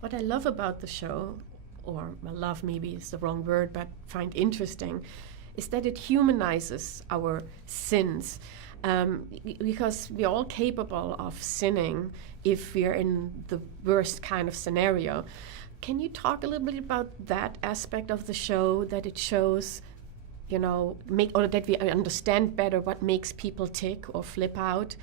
What I love about the show, or well, love maybe is the wrong word, but find interesting, is that it humanizes our sins. Because we're all capable of sinning if we're in the worst kind of scenario. Can you talk a little bit about that aspect of the show, that it shows, or that we understand better what makes people tick or flip out,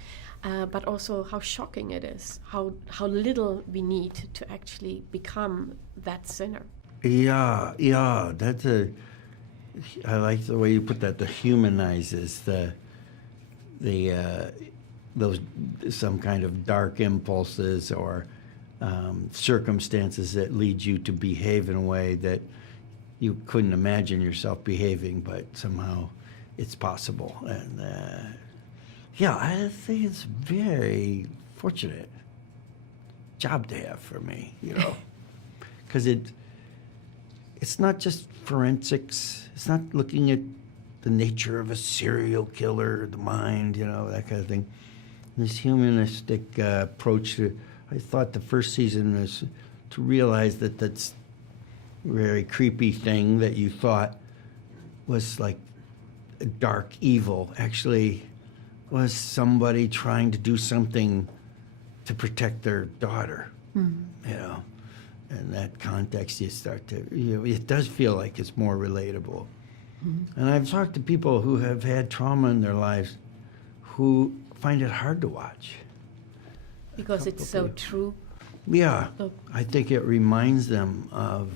but also how shocking it is, how little we need to actually become that sinner? Yeah, I like the way you put that. The humanizes those some kind of dark impulses or circumstances that lead you to behave in a way that you couldn't imagine yourself behaving, but somehow it's possible. And I think it's very fortunate job to have for me, because it's not just forensics. It's not looking at the nature of a serial killer, the mind, that kind of thing. This humanistic approach to, I thought the first season was to realize that that's a very creepy thing that you thought was like a dark evil actually was somebody trying to do something to protect their daughter, In that context, you start to, it does feel like it's more relatable. And I've talked to people who have had trauma in their lives who find it hard to watch. Because it's so true? Yeah. I think it reminds them of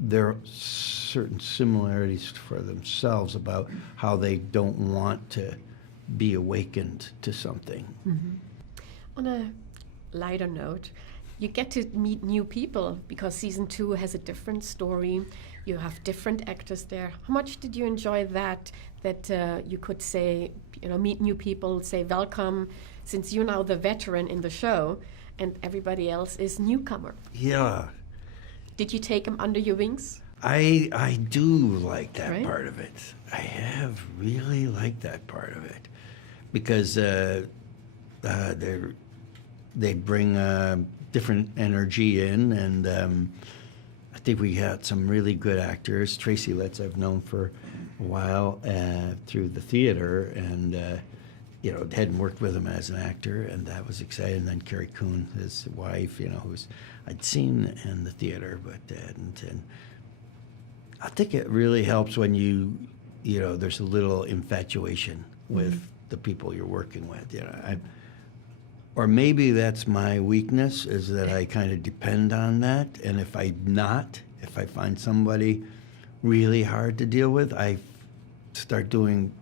their certain similarities for themselves about how they don't want to be awakened to something. On a lighter note, you get to meet new people because season 2 has a different story. You have different actors there. How much did you enjoy that you could say, meet new people, say welcome, since you're now the veteran in the show and everybody else is newcomer? Yeah. Did you take them under your wings? I do like that Right. part of it. I have really liked that part of it because they bring different energy in, and I think we had some really good actors. Tracy Letts I've known for a while through the theater, and hadn't worked with him as an actor, and that was exciting. And then Carrie Coon, his wife, who's I'd seen in the theater but hadn't. And I think it really helps when there's a little infatuation with the people you're working with. Or maybe that's my weakness, is that I kind of depend on that. And if I find somebody really hard to deal with, I start doing,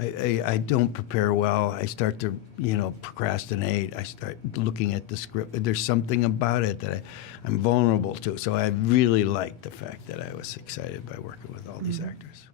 I don't prepare well. I start to, procrastinate. I start looking at the script. There's something about it that I'm vulnerable to. So I really liked the fact that I was excited by working with all these actors.